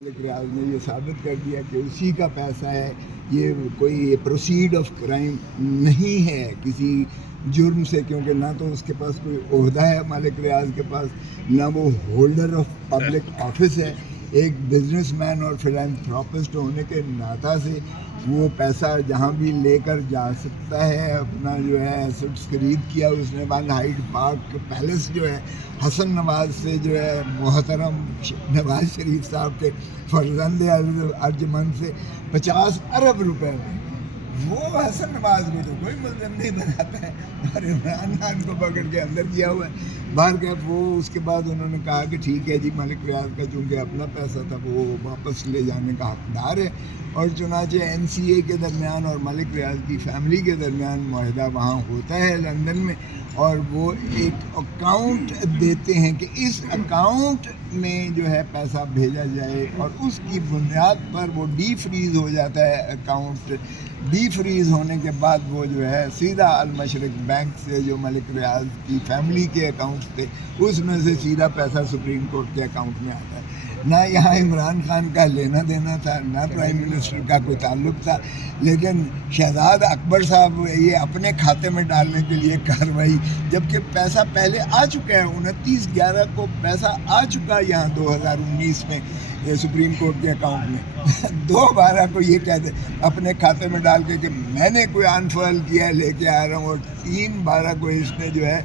ملک ریاض نے یہ ثابت کر دیا کہ اسی کا پیسہ ہے، یہ کوئی پروسیڈ آف کرائم نہیں ہے کسی جرم سے، کیونکہ نہ تو اس کے پاس کوئی عہدہ ہے ملک ریاض کے پاس، نہ وہ ہولڈر آف پبلک آفس ہے۔ ایک بزنس مین اور فلانتھراپسٹ ہونے کے ناطہ سے وہ پیسہ جہاں بھی لے کر جا سکتا ہے، اپنا جو ہے ایسٹس خرید کیا اس نے۔ ون ہائیڈ پارک پیلس جو ہے حسن نواز سے، جو ہے محترم نواز شریف صاحب کے فرزند ارجمند سے 50 ارب روپے میں، وہ حسن نواز کو تو کوئی ملزم نہیں بناتا ہے، اور عمران خان کو پکڑ کے اندر کیا ہوا ہے۔ بہرکیف وہ اس کے بعد انہوں نے کہا کہ ٹھیک ہے جی، ملک ریاض کا چونکہ اپنا پیسہ تھا وہ واپس لے جانے کا حقدار ہے، اور چنانچہ NCA کے درمیان اور ملک ریاض کی فیملی کے درمیان معاہدہ وہاں ہوتا ہے لندن میں، اور وہ ایک اکاؤنٹ دیتے ہیں کہ اس اکاؤنٹ میں جو ہے پیسہ بھیجا جائے، اور اس کی بنیاد پر وہ ڈی فریز ہو جاتا ہے اکاؤنٹ۔ ڈی فریز ہونے کے بعد وہ جو ہے سیدھا المشرق بینک سے، جو ملک ریاض کی فیملی کے اکاؤنٹس تھے، اس میں سے سیدھا پیسہ سپریم کورٹ کے اکاؤنٹ میں آتا ہے۔ نہ یہاں عمران خان کا لینا دینا تھا، نہ پرائم منسٹر کا کوئی تعلق تھا، لیکن شہزاد اکبر صاحب یہ اپنے کھاتے میں ڈالنے کے لیے کارروائی، جبکہ پیسہ پہلے آ چکا ہے، 29/11 کو پیسہ آ چکا یہاں 2019 میں سپریم کورٹ کے اکاؤنٹ میں۔ 2/12 کو یہ کہتے اپنے کھاتے میں ڈال کے کہ میں نے کوئی انفعل کیا ہے لے کے آ رہا ہوں، اور 3/12 کو اس نے جو ہے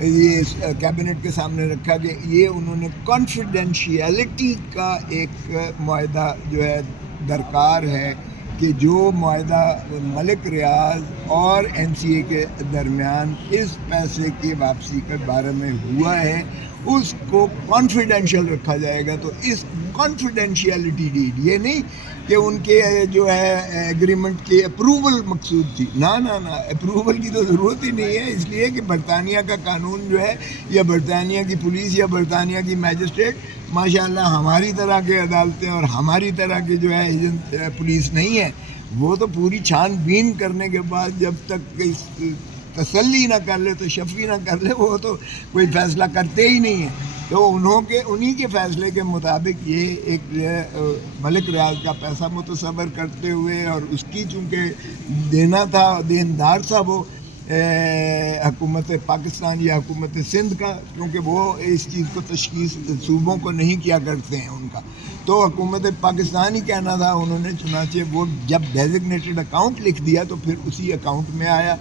یہ کیبنٹ کے سامنے رکھا کہ یہ انہوں نے کانفیڈینشیلٹی کا ایک معاہدہ جو ہے درکار ہے، کہ جو معاہدہ ملک ریاض اور NCA کے درمیان اس پیسے کی واپسی کے بارے میں ہوا ہے اس کو کانفیڈینشیل رکھا جائے گا۔ تو اس کانفیڈینشیلٹی ڈیڈ، یہ نہیں کہ ان کے جو ہے ایگریمنٹ کی اپروول مقصود تھی، نہ اپروول کی تو ضرورت ہی نہیں ہے، اس لیے کہ برطانیہ کا قانون جو ہے، یا برطانیہ کی پولیس یا برطانیہ کی میجسٹریٹ ماشاءاللہ ہماری طرح کے عدالتیں اور ہماری طرح کے جو ہے ایجنٹ پولیس نہیں ہے، وہ تو پوری چھان بین کرنے کے بعد جب تک تسلی نہ کر لے تو شفی نہ کر لے، وہ تو کوئی فیصلہ کرتے ہی نہیں ہیں۔ تو انہی کے فیصلے کے مطابق یہ ایک ملک ریاض کا پیسہ متصور کرتے ہوئے، اور اس کی چونکہ دینا تھا، دیندار تھا وہ حکومت پاکستان یا حکومت سندھ کا، کیونکہ وہ اس چیز کو تشخیص صوبوں کو نہیں کیا کرتے ہیں ان کا، تو حکومت پاکستان ہی کہنا تھا انہوں نے۔ چنانچہ وہ جب ڈیزگنیٹڈ اکاؤنٹ لکھ دیا تو پھر اسی اکاؤنٹ میں آیا،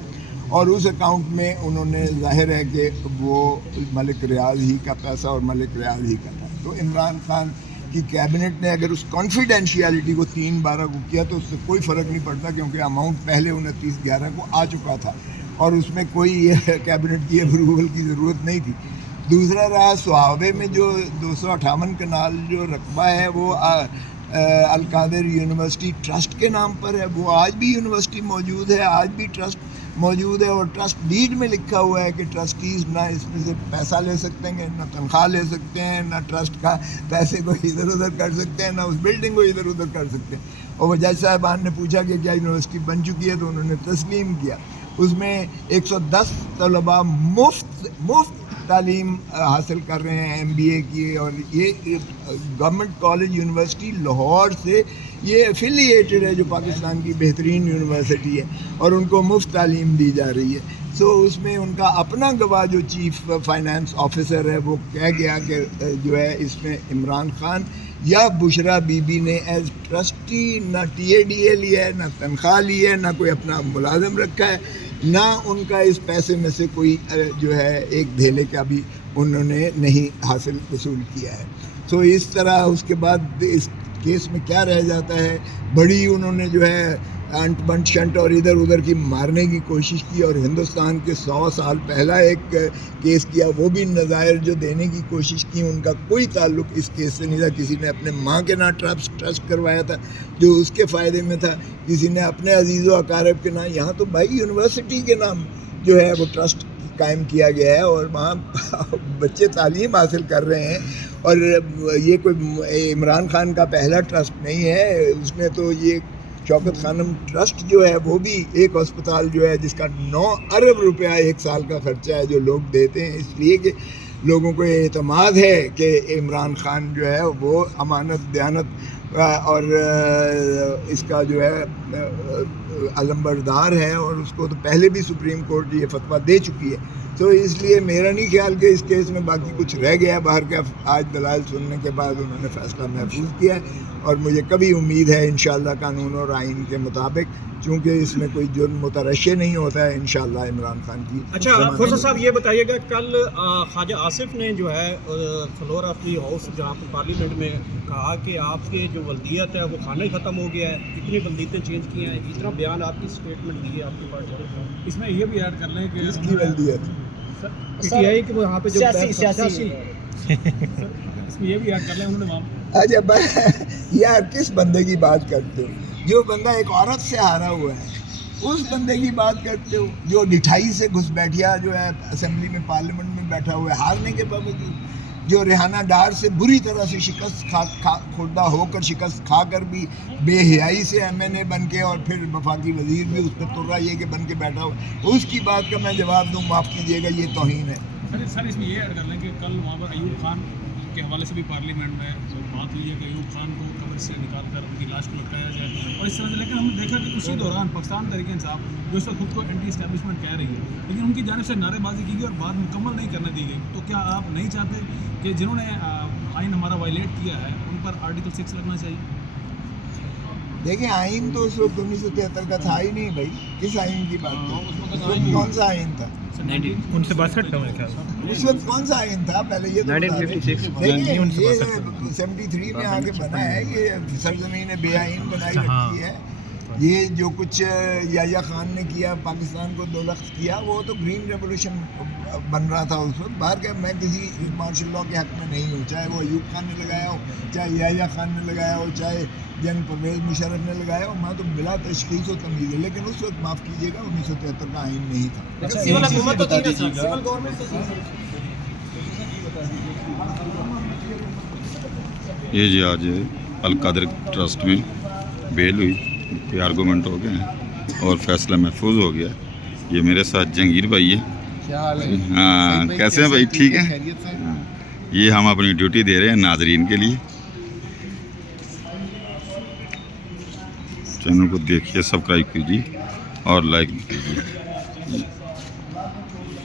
اور اس اکاؤنٹ میں انہوں نے ظاہر ہے کہ وہ ملک ریاض ہی کا پیسہ اور ملک ریاض ہی کا تھا۔ تو عمران خان کی کیبنٹ نے اگر اس کانفیڈینشیلٹی کو 3/12 کو کیا تو اس سے کوئی فرق نہیں پڑتا، کیونکہ اماؤنٹ پہلے 29/11 کو آ چکا تھا، اور اس میں کوئی کیبنٹ کی اپروول کی ضرورت نہیں تھی۔ دوسرا رہا سواوے میں جو 258 کنال جو رقبہ ہے وہ القادر یونیورسٹی ٹرسٹ کے نام پر ہے، وہ آج بھی یونیورسٹی موجود ہے، آج بھی ٹرسٹ موجود ہے، اور ٹرسٹ ڈیڈ میں لکھا ہوا ہے کہ ٹرسٹیز نہ اس میں سے پیسہ لے سکتے ہیں، نہ تنخواہ لے سکتے ہیں، نہ ٹرسٹ کا پیسے کو ادھر ادھر کر سکتے ہیں، نہ اس بلڈنگ کو ادھر ادھر کر سکتے ہیں۔ اور وہ جج صاحبان نے پوچھا کہ کیا یونیورسٹی بن چکی ہے، تو انہوں نے تسلیم کیا۔ اس میں 110 طلباء مفت تعلیم حاصل کر رہے ہیں MBA کی، اور یہ گورنمنٹ کالج یونیورسٹی لاہور سے یہ ایفیلیٹڈ ہے، جو پاکستان کی بہترین یونیورسٹی ہے، اور ان کو مفت تعلیم دی جا رہی ہے۔ اس میں ان کا اپنا گواہ جو چیف فائنانس آفیسر ہے وہ کہہ گیا کہ جو ہے اس میں عمران خان یا بشرا بی بی نے ایز ٹرسٹی نہ TADA لیا ہے، نہ تنخواہ لی ہے، نہ کوئی اپنا ملازم رکھا ہے، نہ ان کا اس پیسے میں سے کوئی جو ہے ایک دھیلے کا بھی انہوں نے نہیں حاصل وصول کیا ہے۔ اس طرح اس کے بعد اس کیس میں کیا رہ جاتا ہے، بڑی انہوں نے جو ہے انٹ بنٹ شنٹ اور ادھر ادھر کی مارنے کی کوشش کی، اور ہندوستان کے 100 سال پہلا ایک کیس کیا، وہ بھی نظائر جو دینے کی کوشش کی، ان کا کوئی تعلق اس کیس سے نہیں تھا۔ کسی نے اپنے ماں کے نام ٹرسٹ کروایا تھا جو اس کے فائدے میں تھا، کسی نے اپنے عزیز و اقارب کے نام، یہاں تو بھائی یونیورسٹی کے نام جو ہے وہ ٹرسٹ قائم کیا گیا ہے، اور وہاں بچے تعلیم حاصل کر رہے ہیں، اور یہ کوئی عمران خان کا پہلا ٹرسٹ نہیں ہے، اس نے تو یہ شوکت خانم ٹرسٹ جو ہے وہ بھی ایک ہسپتال جو ہے جس کا 9 ارب روپیہ 1 سال کا خرچہ ہے جو لوگ دیتے ہیں، اس لیے کہ لوگوں کو یہ اعتماد ہے کہ عمران خان جو ہے وہ امانت دیانت اور اس کا جو ہے علمبردار ہے، اور اس کو تو پہلے بھی سپریم کورٹ یہ فتویٰ دے چکی ہے. تو اس لیے میرا نہیں خیال کہ اس کیس میں باقی کچھ رہ گیا ہے باہر کا. آج دلائل سننے کے بعد انہوں نے فیصلہ محفوظ کیا ہے، اور مجھے کبھی امید ہے انشاءاللہ قانون اور آئین کے مطابق، چونکہ اس میں کوئی جرم مترشح نہیں ہوتا ہے، انشاءاللہ عمران خان کی. اچھا کھوسا صاحب یہ بتائیے گا، کل خواجہ آصف نے جو ہے فلور آف دی ہاؤس جہاں پر پارلیمنٹ میں کہا کہ آپ کے جو ولدیت ہے وہ خانہ ہی ختم ہو گیا ہے، اتنی ولدیتیں چینج کی ہیں، اتنا بیان آپ کی اسٹیٹمنٹ دی ہے آپ کی پارٹی نے. اس میں یہ بھی ایڈ کر لیں کہ اس کی ولدیت پی ٹی آئی کہ وہاں پہ جو سیاسی اس میں یہ بھی ایڈ کر لیں انہوں نے وہاں. اچھا یار کس بندے کی بات کرتے ہو؟ جو بندہ ایک عورت سے ہارا ہوا ہے اس بندے کی بات کرتے ہو؟ جو ڈٹھائی سے گھس بیٹھیا جو ہے اسمبلی میں پارلیمنٹ میں بیٹھا ہوا ہے ہارنے کے باوجود، جو ریحانہ ڈار سے بری طرح سے شکست خوردہ ہو کر، شکست کھا کر بھی بے حیائی سے ایم این اے بن کے اور پھر وفاقی وزیر بھی اس پہ تر رہا یہ کہ بن کے بیٹھا ہو، اس کی بات کا میں جواب دوں؟ معاف کیجیے گا، یہ توہین ہے. سر اس میں یہ ایڈ کر لیں کہ کل وہاں پر ایوب خان کے حوالے سے بھی پارلیمنٹ میں بات ہوئی ہے کہ ایوب خان کو قبر سے نکال کر ان کی لاش کو لٹکایا جائے اور اس طرح سے. لیکن ہم نے دیکھا کہ اسی دوران پاکستان تحریک انصاف جو اس وقت خود کو اینٹی اسٹیبلشمنٹ کہہ رہی ہے، لیکن ان کی جانب سے نعرے بازی کی گئی اور بات مکمل نہیں کرنے دی گئی. تو کیا آپ نہیں چاہتے کہ جنہوں نے آئین ہمارا وائلیٹ کیا ہے ان پر آرٹیکل 6 لگنا چاہیے؟ دیکھیں آئین تو اس وقت 1973 کا تھا ہی نہیں بھائی. کس آئین کی بات کریں؟ اس وقت کون سا آئین تھا؟ 1962 کا میرے خیال. اس وقت کون سا آئین تھا پہلے یہ تو 73 میں آ کے بنا ہے. یہ سرزمین بے آئین بنائی رکھی ہے. یہ جو کچھ یحییٰ خان نے کیا، پاکستان کو دولخت کیا، وہ تو گرین ریولوشن بن رہا تھا اس وقت. باہر کا میں کسی مارشل لاء کے حق میں نہیں ہوں، چاہے وہ ایوب خان نے لگایا ہو، چاہے یحییٰ خان نے لگایا ہو، چاہے جنرل پرویز مشرف نے لگایا ہو. میں تو بلا تشخیص و تمیز ہے، لیکن اس وقت معاف کیجیے گا 1973 کا آئین نہیں تھا. یہ جی آج القادر ٹرسٹ میں بیل ہوئی، کوئی آرگومنٹ ہو گئے ہیں اور فیصلہ محفوظ ہو گیا. یہ میرے ساتھ جہانگیر بھائی ہے. ہاں کیسے ہیں بھائی؟ ٹھیک ہے. یہ ہم اپنی ڈیوٹی دے رہے ہیں ناظرین کے لیے. چینل کو دیکھیے، سبسکرائب کیجیے اور لائک بھی کیجیے.